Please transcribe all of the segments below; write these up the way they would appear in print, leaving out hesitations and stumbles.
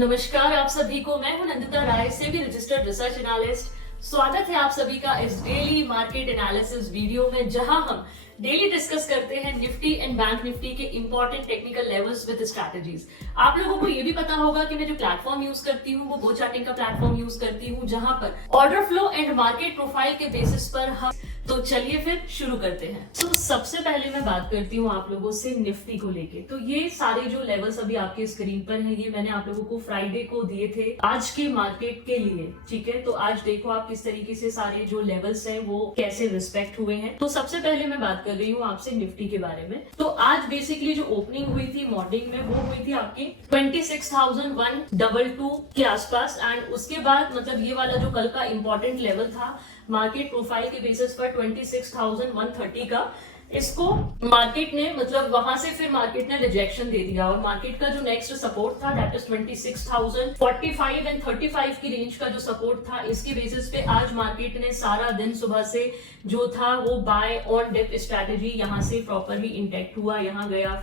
नमस्कार आप सभी को। मैं हूं नंदिता राय, सेबी रजिस्टर्ड रिसर्च एनालिस्ट। स्वागत है आप सभी का इस डेली मार्केट एनालिसिस वीडियो में, जहां हम डेली डिस्कस करते हैं निफ्टी एंड बैंक निफ्टी के important technical levels with strategies. आप लोगों को ये भी पता होगा कि मैं जो प्लेटफॉर्म यूज करती हूँ वो गो चार्टिंग का प्लेटफॉर्म यूज करती हूँ, जहां पर order flow and market profile के बेसिस पर हम तो चलिए फिर शुरू करते हैं। तो सबसे पहले मैं बात करती हूँ आप लोगों से निफ्टी को लेके। तो ये सारे जो लेवल्स अभी आपके स्क्रीन पर हैं, ये मैंने आप लोगों को फ्राइडे को दिए थे आज के मार्केट के लिए, ठीक है। तो आज देखो आप किस तरीके से सारे जो लेवल्स हैं वो कैसे रिस्पेक्ट हुए हैं। तो सबसे पहले मैं बात कर रही हूँ आपसे निफ्टी के बारे में। तो आज बेसिकली जो ओपनिंग हुई थी मॉर्निंग में वो हुई थी आपकी 26,122 के आसपास, एंड उसके बाद मतलब ये वाला जो कल का इंपॉर्टेंट लेवल था मार्केट प्रोफाइल के बेसिस पर 26,130 का, इसको मार्केट ने मतलब वहां से फिर मार्केट ने रिजेक्शन दे दिया। और मार्केट का जो नेक्स्ट सपोर्ट था दैट इज 26,045 एंड 35 की रेंज का जो सपोर्ट था, इसके बेसिस पे आज मार्केट ने सारा दिन सुबह से जो था वो बाय ऑन डिप स्ट्रैटेजी यहाँ से प्रॉपरली इंटैक्ट हुआ, यहाँ गया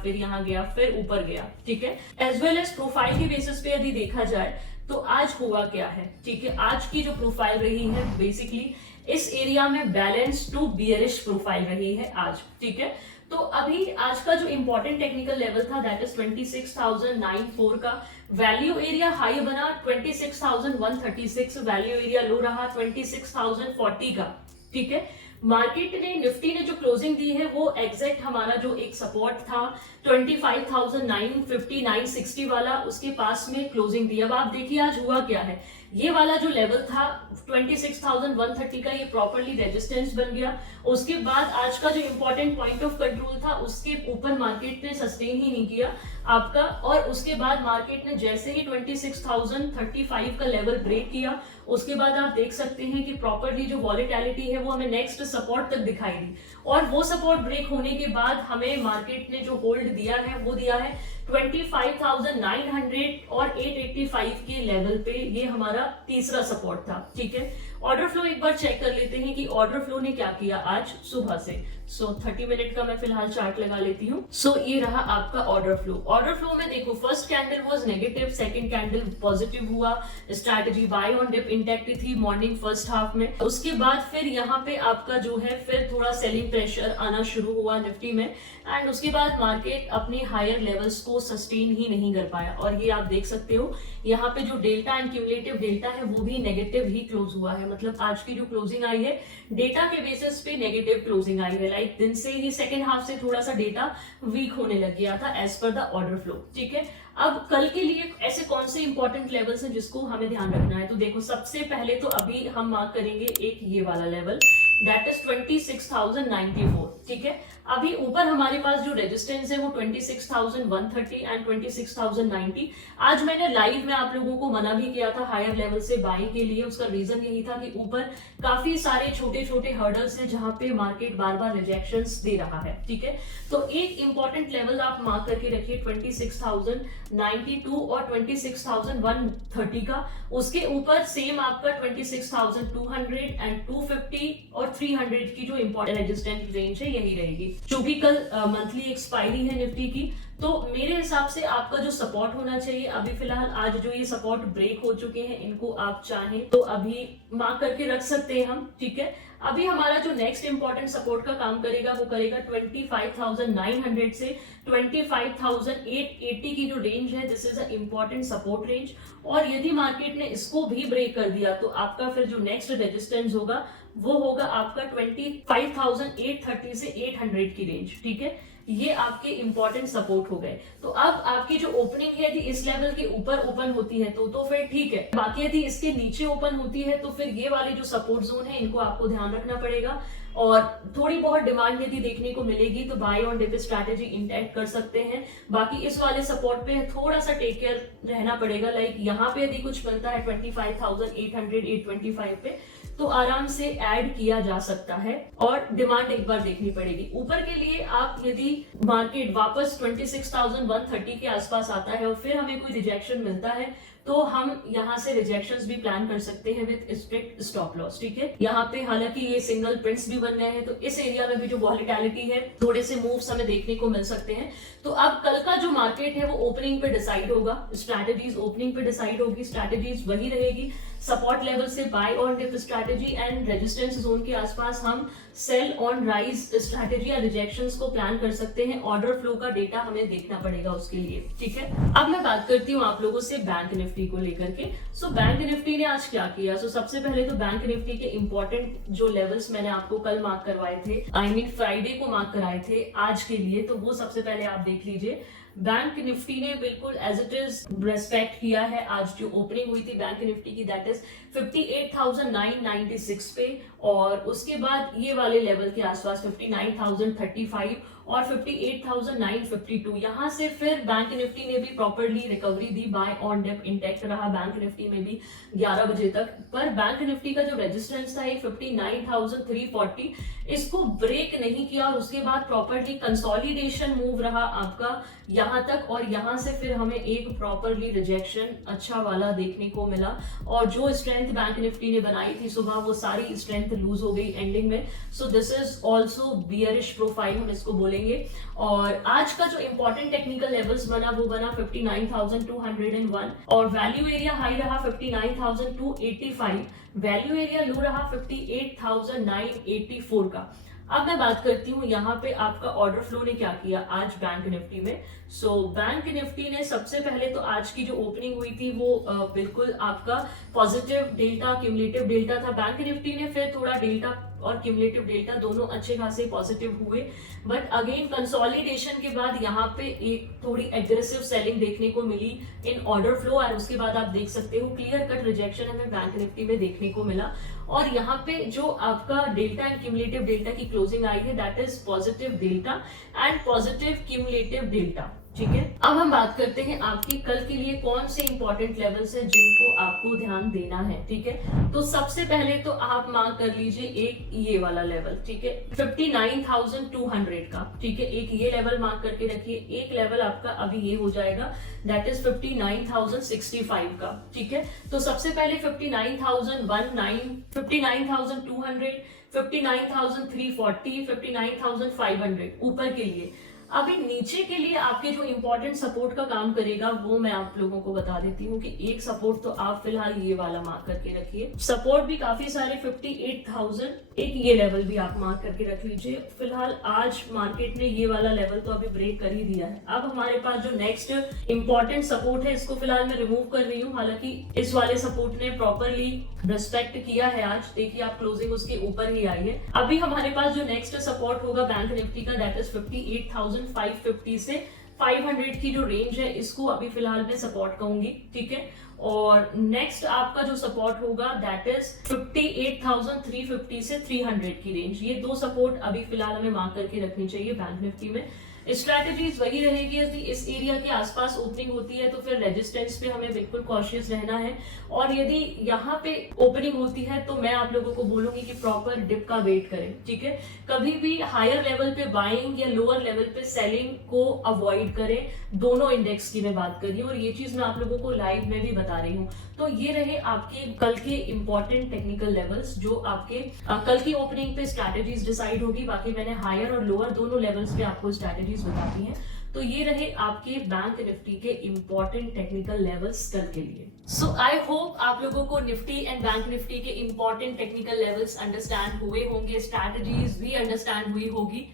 फिर ऊपर गया, ठीक है। एज वेल एज प्रोफाइल के बेसिस पे यदि देखा जाए तो आज हुआ क्या है, ठीक है। आज की जो प्रोफाइल रही है बेसिकली इस एरिया में बैलेंस टू बियरिश प्रोफाइल रही है आज, ठीक है। तो अभी आज का जो इंपॉर्टेंट टेक्निकल लेवल था दैट इज 26,094 का। वैल्यू एरिया हाई बना 26,136, वैल्यू एरिया लो रहा 26,040 का, ठीक है। मार्केट ने निफ्टी ने जो क्लोजिंग दी है वो एग्जैक्ट हमारा जो एक सपोर्ट था 25,950 960 वाला, उसके पास में क्लोजिंग दी। अब आप देखिए आज हुआ क्या है, ये वाला जो लेवल था 26,130 का, ये प्रॉपरली रेजिस्टेंस बन गया। उसके बाद आज का जो इंपॉर्टेंट पॉइंट ऑफ कंट्रोल था उसके ऊपर मार्केट ने सस्टेन ही नहीं किया आपका, और उसके बाद मार्केट ने जैसे ही 26,035 का लेवल ब्रेक किया, उसके बाद आप देख सकते हैं कि प्रॉपरली जो वॉलेटिलिटी है वो हमें नेक्स्ट सपोर्ट तक दिखाई दी। और वो सपोर्ट ब्रेक होने के बाद हमें मार्केट ने जो होल्ड दिया है वो दिया है 25,900 और 885 के लेवल पे। ये हमारा तीसरा सपोर्ट था, ठीक है। ऑर्डर फ्लो एक बार चेक कर लेते हैं कि ऑर्डर फ्लो ने क्या किया आज सुबह से। 30 मिनट का मैं फिलहाल चार्ट लगा लेती हूँ। ये रहा आपका ऑर्डर फ्लो। ऑर्डर फ्लो में देखो first candle was negative, second candle positive हुआ, strategy buy on dip intact थी मॉर्निंग फर्स्ट हाफ में। उसके बाद फिर यहाँ पे आपका जो है फिर थोड़ा सेलिंग प्रेशर आना शुरू हुआ निफ्टी में, एंड उसके बाद मार्केट अपने हायर लेवल्स को सस्टेन ही नहीं कर पाया। और ये आप देख सकते हो यहाँ पे जो डेल्टा एंड क्यूमुलेटिव डेल्टा है वो भी नेगेटिव ही क्लोज हुआ है। मतलब आज की जो क्लोजिंग आई है डेटा के बेसिस पे नेगेटिव क्लोजिंग आई है। लाइक दिन से ही सेकेंड हाफ से थोड़ा सा डेटा वीक होने लग गया था as per the order flow, ठीक है। अब कल के लिए ऐसे कौन से इंपॉर्टेंट लेवल्स हैं जिसको हमें ध्यान रखना है, तो देखो सबसे पहले तो अभी हम मार्क करेंगे एक ये वाला लेवल दैट इज 26,094, ठीक है। अभी ऊपर हमारे पास जो रेजिस्टेंस है वो 26,130 एंड 26,090। आज मैंने लाइव में आप लोगों को मना भी किया था हायर लेवल से बाइंग के लिए। उसका रीजन यही था कि ऊपर काफी सारे छोटे छोटे हर्डल्स हैं जहां पे मार्केट बार बार रिजेक्शंस दे रहा है, ठीक है। तो एक इंपॉर्टेंट लेवल आप मार्क करके रखिए 26,092 और 26,130 का। उसके ऊपर सेम आपका 26,200 एंड 250 और 300 की जो इंपॉर्टेंट रेजिस्टेंस रेंज है यही रहेगी। जो भी कल मंथली एक्सपायरी है निफ्टी की, तो मेरे हिसाब से आपका जो सपोर्ट होना चाहिए अभी फिलहाल आज जो ये सपोर्ट ब्रेक हो चुके हैं इनको आप चाहें तो अभी मार्क करके रख सकते हैं हम, ठीक है। अभी हमारा जो नेक्स्ट इंपॉर्टेंट सपोर्ट का काम करेगा वो करेगा 25,900 से 25,880 की जो रेंज है, this is a important support range. और यदि मार्केट ने इसको भी ब्रेक कर दिया तो आपका फिर जो नेक्स्ट रेजिस्टेंस होगा वो होगा आपका 25,830 से 800 की रेंज, ठीक है। ये आपके इंपॉर्टेंट सपोर्ट हो गए। तो अब आपकी जो ओपनिंग है यदि इस लेवल के ऊपर ओपन होती है तो फिर ठीक है, बाकी यदि इसके नीचे ओपन होती है तो फिर ये वाले जो सपोर्ट जोन है इनको आपको ध्यान रखना पड़ेगा। और थोड़ी बहुत डिमांड यदि देखने को मिलेगी तो buy on dip strategy intact कर सकते हैं। बाकी इस वाले सपोर्ट पे थोड़ा सा टेक केयर रहना पड़ेगा। लाइक यहाँ पे यदि कुछ मिलता है 25,800 825 पे तो आराम से ऐड किया जा सकता है, और डिमांड एक बार देखनी पड़ेगी। ऊपर के लिए आप यदि मार्केट वापस 26,130 के आसपास आता है और फिर हमें कोई रिजेक्शन मिलता है तो हम यहाँ से रिजेक्शंस भी प्लान कर सकते हैं विद स्ट्रिक्ट स्टॉप लॉस, ठीक है। यहाँ पे हालांकि ये सिंगल प्रिंट्स भी बन गए हैं, तो इस एरिया में भी जो वॉलिटिलिटी है, थोड़े से मूव्स हमें देखने को मिल सकते हैं। तो अब कल का जो मार्केट है वो ओपनिंग पे डिसाइड होगा, स्ट्रैटेजीज ओपनिंग पे डिसाइड होगी, स्ट्रैटेजीज वही रहेगी। सपोर्ट लेवल से buy on dip strategy and resistance zone के आसपास हम सेल ऑन राइज स्ट्रैटेजी या रिजेक्शंस को प्लान कर सकते हैं। ऑर्डर फ्लो का डेटा हमें देखना पड़ेगा उसके लिए, ठीक है। अब मैं बात करती हूँ आप लोगों से बैंक निफ्टी को लेकर के। सो बैंक निफ्टी ने आज क्या किया? सो सबसे पहले तो बैंक निफ्टी के इंपॉर्टेंट जो लेवल्स मैंने आपको कल मार्क करवाए थे, आई मीन फ्राइडे को मार्क कराए थे आज के लिए, तो वो सबसे पहले आप देख लीजिए। बैंक निफ्टी ने बिल्कुल एज इट इज रेस्पेक्ट किया है आज जो ओपनिंग हुई थी बैंक निफ्टी की, दैट इज 58,996 पे, और उसके बाद ये वाले लेवल के आसपास 59,035 और 58,952, यहाँ से फिर बैंक निफ्टी ने भी प्रॉपर्ली रिकवरी दी, बाय ऑन डिप इंटैक्ट रहा बैंक निफ्टी में भी 11 बजे तक। पर बैंक निफ्टी का जो रेजिस्टेंस था ये 59,340, इसको ब्रेक नहीं किया और उसके बाद प्रॉपर्ली कंसोलिडेशन मूव रहा आपका यहाँ तक, और यहाँ से फिर हमें एक प्रॉपर्ली रिजेक्शन अच्छा वाला देखने को मिला, और जो स्ट्रेंथ बैंक निफ्टी ने बनाई थी सुबह वो सारी स्ट्रेंथ लूज हो गई एंडिंग में। So this is also bearish profile हम इसको बोलेंगे। और आज का जो इंपॉर्टेंट टेक्निकल लेवल्स बना वो बना 59,201, और वैल्यू एरिया हाई रहा 59,285, वैल्यू एरिया लो रहा 58,984 का। अब मैं बात करती हूँ यहाँ पे आपका ऑर्डर फ्लो ने क्या किया आज बैंक निफ्टी में। सो बैंक निफ्टी ने सबसे पहले तो आज की जो ओपनिंग हुई थी वो बिल्कुल आपका पॉजिटिव डेल्टा क्यूमुलेटिव डेल्टा था। बैंक निफ्टी ने फिर थोड़ा डेल्टा और क्यूमुलेटिव डेल्टा दोनों अच्छे खासे पॉजिटिव हुए, बट अगेन कंसोलिडेशन के बाद यहाँ पे एक थोड़ी एग्रेसिव सेलिंग देखने को मिली इन ऑर्डर फ्लो, और उसके बाद आप देख सकते हो क्लियर कट रिजेक्शन हमें बैंक निफ्टी में देखने को मिला। और यहाँ पे जो आपका डेल्टा एंड क्यूमुलेटिव डेल्टा की क्लोजिंग आई है that is positive delta and positive cumulative delta, ठीक है। अब हम बात करते हैं आपकी कल के लिए कौन से इंपॉर्टेंट लेवल्स हैं जिनको आपको ध्यान देना है, ठीक है। तो सबसे पहले तो आप मार्क कर लीजिए एक ये वाला लेवल, ठीक है, 59,200 का, ठीक है। एक ये लेवल मार्क करके रखिए। एक लेवल आपका अभी ये हो जाएगा दैट इज 59,065 का, ठीक है। तो सबसे पहले 59,019, 59,200, 59,340, 59,500 ऊपर के लिए। अभी नीचे के लिए आपके जो इंपॉर्टेंट सपोर्ट का काम करेगा वो मैं आप लोगों को बता देती हूँ कि एक सपोर्ट तो आप फिलहाल ये वाला मार्क करके रखिए। सपोर्ट भी काफी सारे 58,000, एक ये लेवल भी आप मार्क करके रख लीजिए। फिलहाल आज मार्केट ने ये वाला लेवल तो अभी ब्रेक कर ही दिया है। अब हमारे पास जो नेक्स्ट इंपॉर्टेंट सपोर्ट है इसको फिलहाल मैं रिमूव कर रही हूँ, हालांकि इस वाले सपोर्ट ने प्रॉपरली रिस्पेक्ट किया है आज, देखिए आप क्लोजिंग उसके ऊपर ही आई है। अभी हमारे पास जो नेक्स्ट सपोर्ट होगा बैंक निफ्टी का दैट इज 58,550 से 500 की जो रेंज है इसको अभी फिलहाल मैं सपोर्ट कहूंगी, ठीक है। और नेक्स्ट आपका जो सपोर्ट होगा दैट इज 58,350 से 300 की रेंज। ये दो सपोर्ट अभी फिलहाल हमें मार्क करके रखनी चाहिए बैंक निफ्टी में। स्ट्रैटेजीज वही रहेगी, यदि इस एरिया के आसपास ओपनिंग होती है तो फिर रेजिस्टेंस पे हमें बिल्कुल कॉशियस रहना है, और यदि यहाँ पे ओपनिंग होती है तो मैं आप लोगों को बोलूंगी कि प्रॉपर डिप का वेट करें, ठीक है। कभी भी हायर लेवल पे बाइंग या लोअर लेवल पे सेलिंग को अवॉइड करें, दोनों इंडेक्स की मैं बात कर रही हूँ, और ये चीज मैं आप लोगों को लाइव में भी बता रही हूँ। तो ये रहे आपके कल के इंपॉर्टेंट टेक्निकल लेवल्स जो आपके कल की ओपनिंग पे स्ट्रैटेजीज डिसाइड होगी। बाकी मैंने हायर और लोअर दोनों लेवल्स पे आपको स्ट्रैटेजीज बताती हैं। तो ये रहे आपके बैंक निफ्टी के इंपॉर्टेंट टेक्निकल लेवल्स कल के लिए। सो आई होप आप लोगों को निफ्टी एंड बैंक निफ्टी के इंपॉर्टेंट टेक्निकल लेवल्स अंडरस्टैंड हुए होंगे, स्ट्रैटेजीज भी अंडरस्टैंड हुई होगी।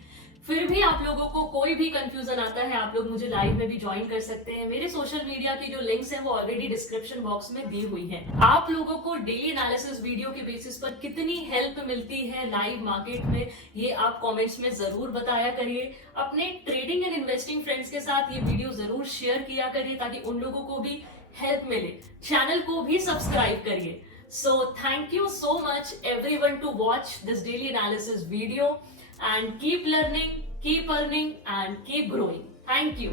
फिर भी आप लोगों को कोई भी कंफ्यूजन आता है आप लोग मुझे लाइव में भी ज्वाइन कर सकते हैं। मेरे सोशल मीडिया की जो लिंक्स हैं वो ऑलरेडी डिस्क्रिप्शन बॉक्स में दी हुई हैं। आप लोगों को डेली एनालिसिस वीडियो के बेसिस पर कितनी हेल्प मिलती है लाइव मार्केट में, ये आप कमेंट्स में जरूर बताया करिए। अपने ट्रेडिंग एंड इन्वेस्टिंग फ्रेंड्स के साथ ये वीडियो जरूर शेयर किया करिए ताकि उन लोगों को भी हेल्प मिले। चैनल को भी सब्सक्राइब करिए। So thank you so much everyone to watch this daily analysis video and keep learning, keep earning and keep growing. Thank you.